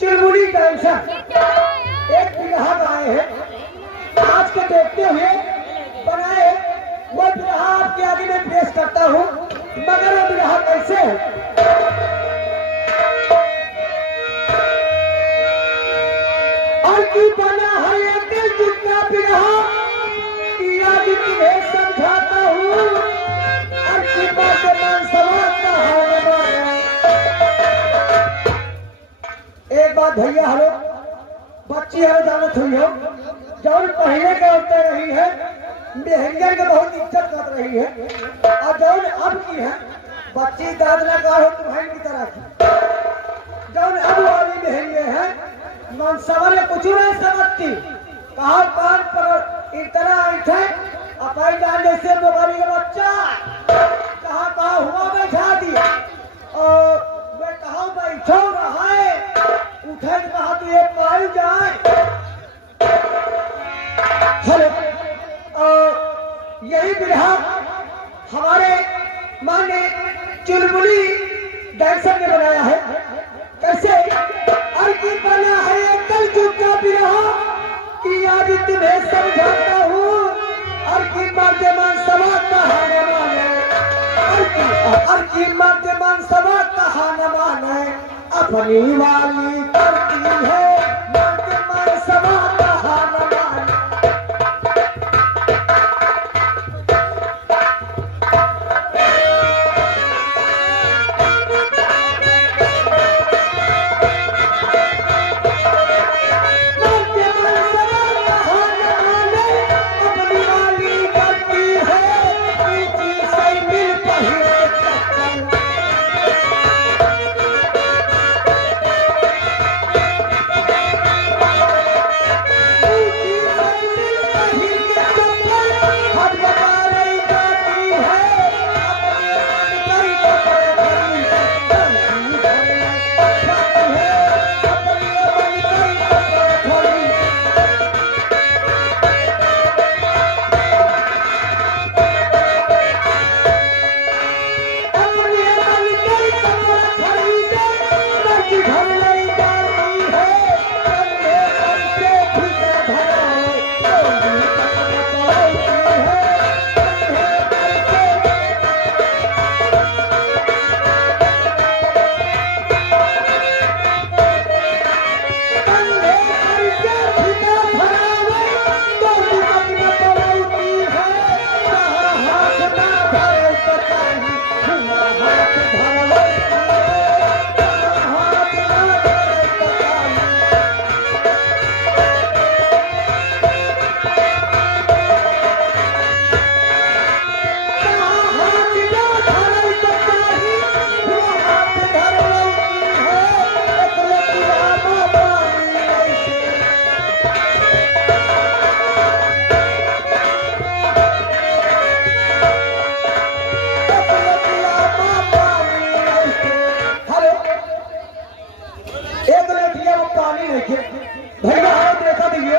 चुलबुली tension एक बिरहा गाए हैं आज के देखते हुए बनाए वो बिरहा आपके आगे में पेश करता हूँ मगर वो बिरहा कैसे है। और की बना है एक जितना बिरहा कि आज तुम्हें समझाता हूँ और की बात मान समझता हूँ। एक बात भैया हेलो बच्ची है जानत हुई हो जौन पहले के होते रही है मेहंगर के बहुत इज्जत कर रही है और जौन अब की है बच्ची दादला का हो तुम्हारी की तरह की जौन अब वाली मेहंगे है मनसवर कुछ नहीं समझती कहा कान पर इतना ऐठे अपाई डालने से मोबाइल का बच्चा कहा हुआ बैठा दिया और मैं कहा बैठो रहा है उठे कहा तो ये पाई जाए। हेलो यही बिरहा हमारे माने चुलबुली डांसर ने बनाया है कैसे और की बना है कल चुका बिरहा कि आज तुम्हें समझाता हूँ और की मर्दमान सवा कहा माने और की मर्दमान सवा कहा न माने अपनी वाली करती है मर्दमान सवा कहा न माने। भैया देखा देखिए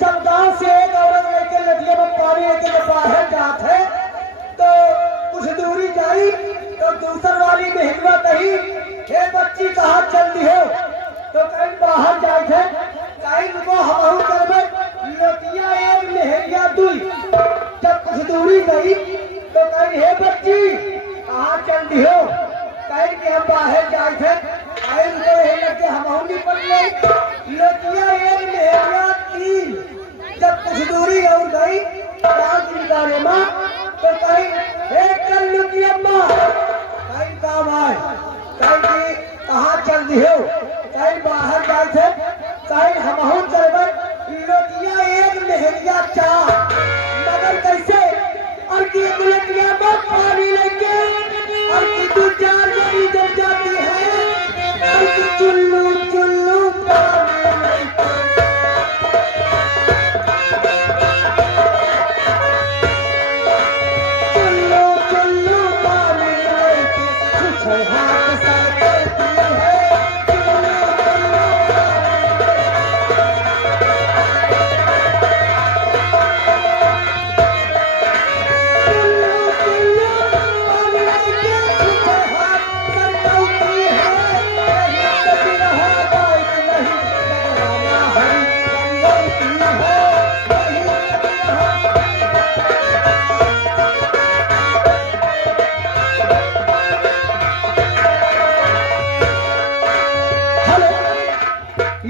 जब गांव से एक औरत लेके नदिया में पानी लेके जब बाहर जात है तो कुछ दूरी जाई तो दूसर वाली मेहनवा कही हे बच्ची कहाँ चल दी हो तो कहीं बाहर जाए थे कहीं को हम करबे नदिया एक मेहरिया दुई जब कुछ दूरी गई तो कहीं हे बच्ची कहाँ चल दी हो कहीं कि हम बाहर जाए थे कहीं को हे लगे हम निकल गए नदिया एक मेहरिया तीन जब कुछ दूरी और गई पांच निकाले माँ तो कहीं हे चल लुकी अम्मा कहीं काम आए कहीं कहाँ चल दी हो कहीं बाहर जाए थे कहीं हम चल नदिया एक मेहरिया चार मगर कैसे और की नदिया में पानी लेके और की दो चार जड़ी जब जाती है और की चुल्लू चुल्लू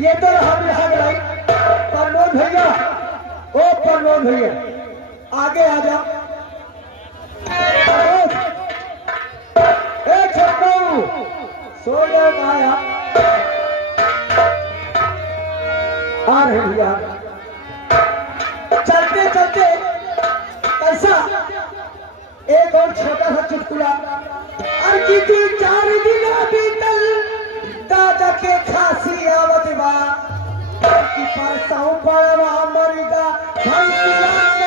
ये तो रहा भाई प्रमोद भैया, ओ प्रमोद भैया आगे आ जाओ। ए छोटू सो जाओ आया आ रहे भैया। चलते चलते कैसा एक और छोटा सा चुटकुला। अर्जिती 4 दिन बीतल दादा के खांसी आवत बा कि परसों पड़वा मरिदा भैंसिया